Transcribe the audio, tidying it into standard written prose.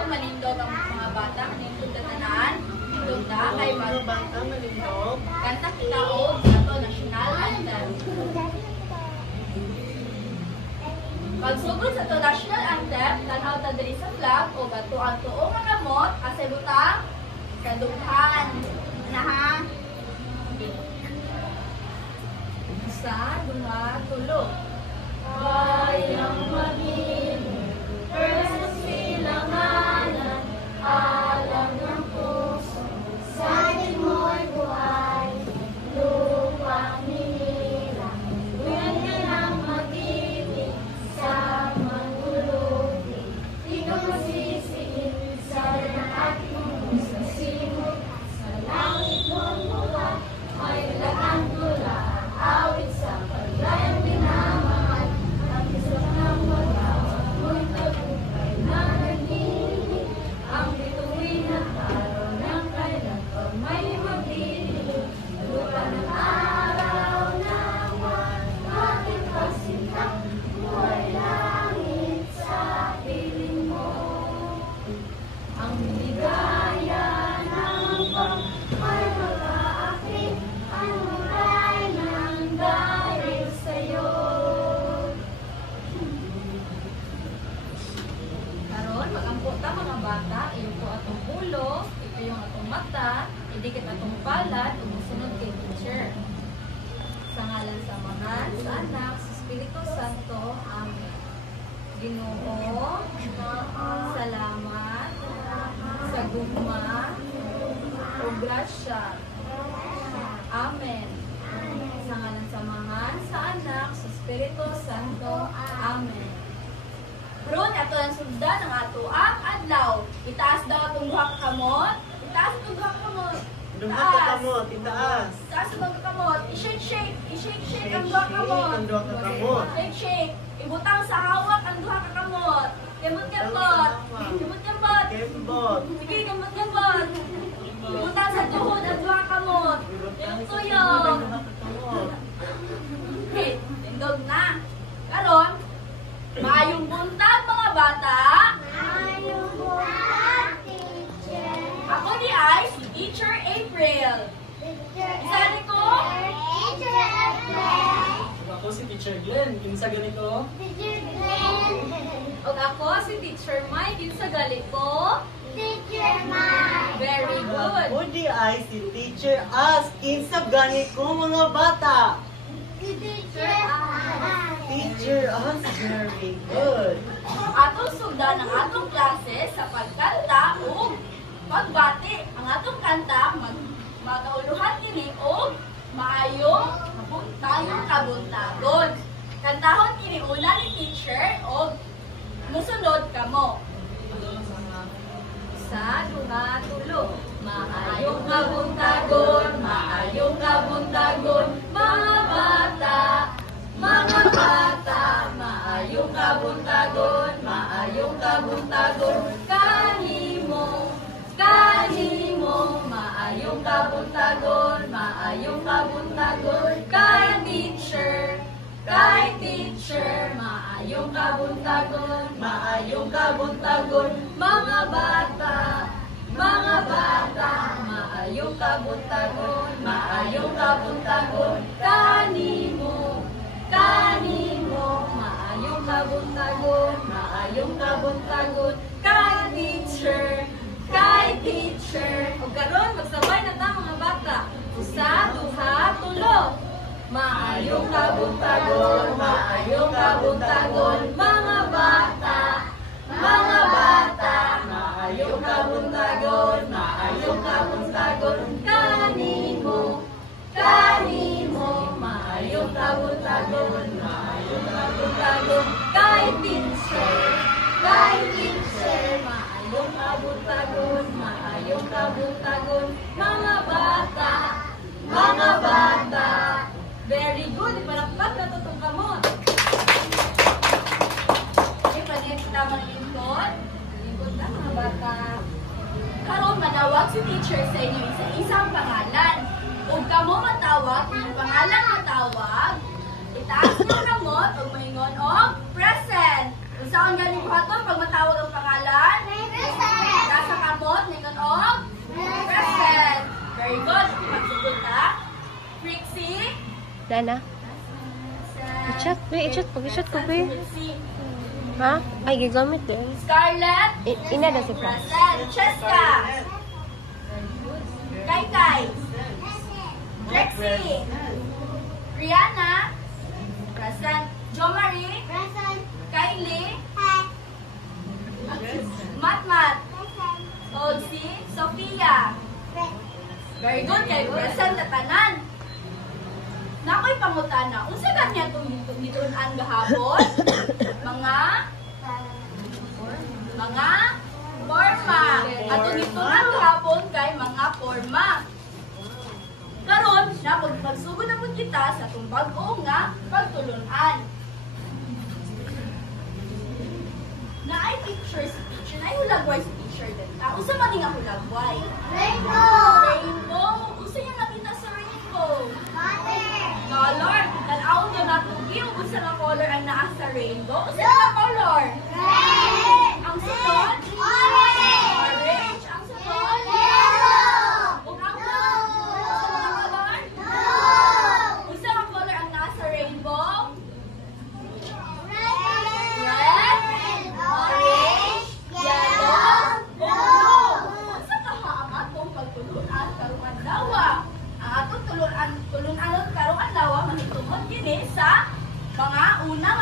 Og manindog ang mga bata, manindog na tanan, manindog na kay Mga bata manindog. kanta kita og ato national anthem. Pagsugod sa to national anthem, tanaw ta diri sa flag o ato ang tuong mga kamot asay butang sa dughan. Na ha? Sa dunga tulo. Bayang maging first silanganan, alam ng puso, sa di mo'y buhay, lupang hinila, pwede nang mag-ibig sa magulubi, di ka masisiin sa lahat mo, sa simot, sa langit mong buwan, may lagang tula, awit sa paglayang minamahal, ang isang ng magawang mo'y tagumpay na nagdinig, ang bituin ng araw ng kailan pag may magdinig, lupa ng araw ng buwan, bakit pasinta, buhay langit sa piling mo, ang ligaya ng pag-may mag-aakit, ang muray ng dahil sa'yo. Karon, mag-ampo ta mga bata, iyo po atong ulo, ito yung atong mata, idikit atong palad, ug musunod kay teacher. Sa ngalan sa Ama, sa Anak, sa Espiritu Santo. Amen. Ginoo, salamat sa gugma o grasya. Amen. Sa ngalan sa Ama, sa Anak, sa Espiritu Santo. Amen. Ron, ato ang sunda ng ato ang adlaw. Itaas daw atong duha ka kamot. Itaas atong duha ka kamot. Duha ka kamot, itaas. Itaas atong duha ka kamot. I-shake-shake. I-shake-shake ang duha ka kamot. Ang duha ka kamot. Shake-shake. Ibutang sa hawak ang duha ka kamot. Kembot-kembot. Kembot-kembot. Kembot. Sige, kembot-kembot. Ibutang sa tuhod ang duha ka kamot. Tuyong-tuyong. Okay, tindog na. Karon, maayong buntag mga bata. Maayong buwan, teacher. Ako ni ay si Teacher April. Isa ko? Teacher April. Ako si Teacher Glenn. Kinsa ganito? Teacher Glenn. O ako si Teacher Mike. Kinsa gali ko? Teacher Mike. Very good. Ako di ay si Teacher As. Kinsab gani ko mga bata. Teacher As. Teacher As, very good. Atong sugdan ang atong klase sa pagkanta o pagbati. Ang atong kanta magauluhan kini og maayong kabuntagon. Kantahon kini una ni teacher og musunod kamo. Sa duha tulo. Maayong kabuntagon, maayong kabuntagon, mga bata, mga bata, maayong kabuntagon, maayong kabuntagon, kanimo, kanimo, maayong kabuntagon, maayong kabuntagon, kay teacher, maayong kabuntagon, maayong kabuntagon, mga bata, maayong kabuntagon, maayong kabuntagon, kanimo, kanimo, maayong kabuntagon, maayong kabuntagon, kay teacher. O karon magsabay na ta mga bata. Usa, duha, tulo. Maayong kabuntagon, maayong kabuntagon, mga bata, maayong kabuntagon, maayong kabuntagon, kanimo, kanimo, maayong kabuntagon, maayong kabuntagon, kay teacher, maayong kabuntagon, maayong kabuntagon, mga bata, very good, ipalakpak na tutong kamot. Ipagyan kita mga lingkod. Lingkod na mga bata. Karon manawag si teacher sa inyo isa-isang pangalan. Kung kamo matawag, yung pangalan matawag, itaas ng kamot o maingon o present. Kung saan galing buhaton pag matawag ang pangalan? Present. Nana? I-chat, be. I-chat. Pag-i-chat ko, be. Ha? Ay, gigamit eh. Scarlett. Ina na si Pa. Present. Cheska. Kai. Trixie. Rihanna. Present. Jo Marie. Present. Kylie. Hat. Matmat. Olsi. Sophia. Very good. Kay present na tanan. Nakoy pangutana. Unsa kanya itong gitunan gahapon? Mga forma. Atong gitunan gahapon kay mga forma. Karon, magsugod na po kita sa itong bag-o nga pagtulunan. Na ay pictures, na ay hulagway sa picture din. Usa man nga hulagway. Rainbow. Rainbow. Usa yung nakita sa rainbow. Water. Color. Tanaw na natugi. Usa nga color ang naa sa rainbow. Usa nga color. Red. Ang sunod. Orange. Orange. Ang sunod. Yellow. Ug ang sunod. Usa nga color. Blue. Usa nga color ang naa sa rainbow. Red. Orange. Yellow. Blue. Unsa kaha ang atong pagtulunan karong adlaw? Ang atong tulunan karong adlaw mahitungod kini sa mga unang